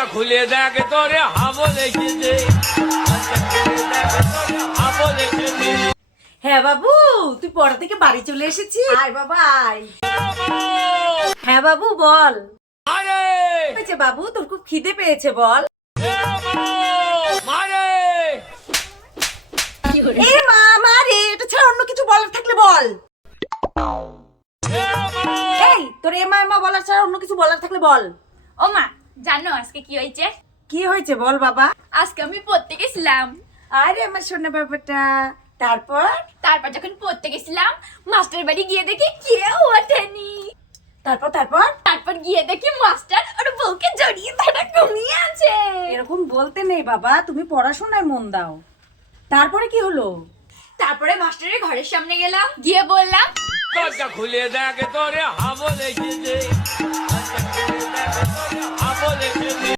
দরজা খুলে দেখ তোরে হাবল এসেছে, হাবল এসেছে। হ্যাঁ বাবু, তুই পড়া থেকে বাড়ি চলে এসেছিস? আয় বাবা আয়। হ্যাঁ বাবু বল। আরে হয়েছে বাবু, তোর খুব খিদে পেয়েছে বল। মারে এ মা মারে, এটা ছাড়া অন্য কিছু বলার থাকলে বল। এই তোর এ মা বলার ছাড়া অন্য কিছু বলার থাকলে বল। ও মা, জানো আজকে কি হয়েছে? কি হয়েছে বল বাবা। আজকে আমি পড়তে গেছিলাম। আরে আমার সোনা বাবাটা, তারপর যখন পড়তে গেছিলাম, মাস্টার বাড়ি গিয়ে দেখি কেউ ওঠেনি। তারপর গিয়ে দেখি মাস্টার ওর বউকে জড়িয়ে ধরে ঘুমিয়ে আছে। এরকম বলতে নেই বাবা, তুমি পড়াশোনায় মন দাও। তারপরে কি হলো? তারপরে মাস্টারের ঘরের সামনে গেলাম, গিয়ে বললাম দরজা খুলে দেখ তোরে হাবল এসেছে, হাবল এসেছে।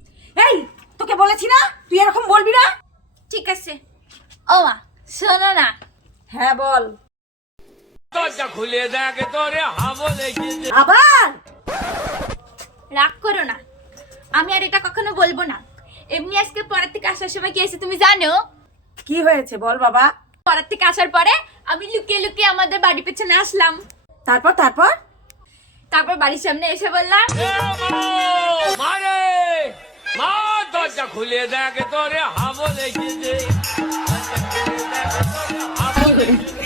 এই তোকে বলেছি না তুই এরকম বলবি না। ঠিক আছে। ও মা শোনো না। হ্যাঁ বল। দরজা খুলে দেখ তোরে হাবল এসেছে। আবার রাগ করো না, আমি আর এটা কখনো বলবো না। এমনি আজকে পড়ার থেকে আসার সময় কি হয়েছে তুমি জানো? কি হয়েছে বল বাবা। পড়ার থেকে আসার পরে আমি লুকিয়ে লুকিয়ে আমাদের বাড়ির পেছনে আসলাম। তারপর বাড়ির সামনে এসে বললাম মারে মা, দরজা খুলে দেখ তোরে হাবল এসেছে, হাবল এসেছে।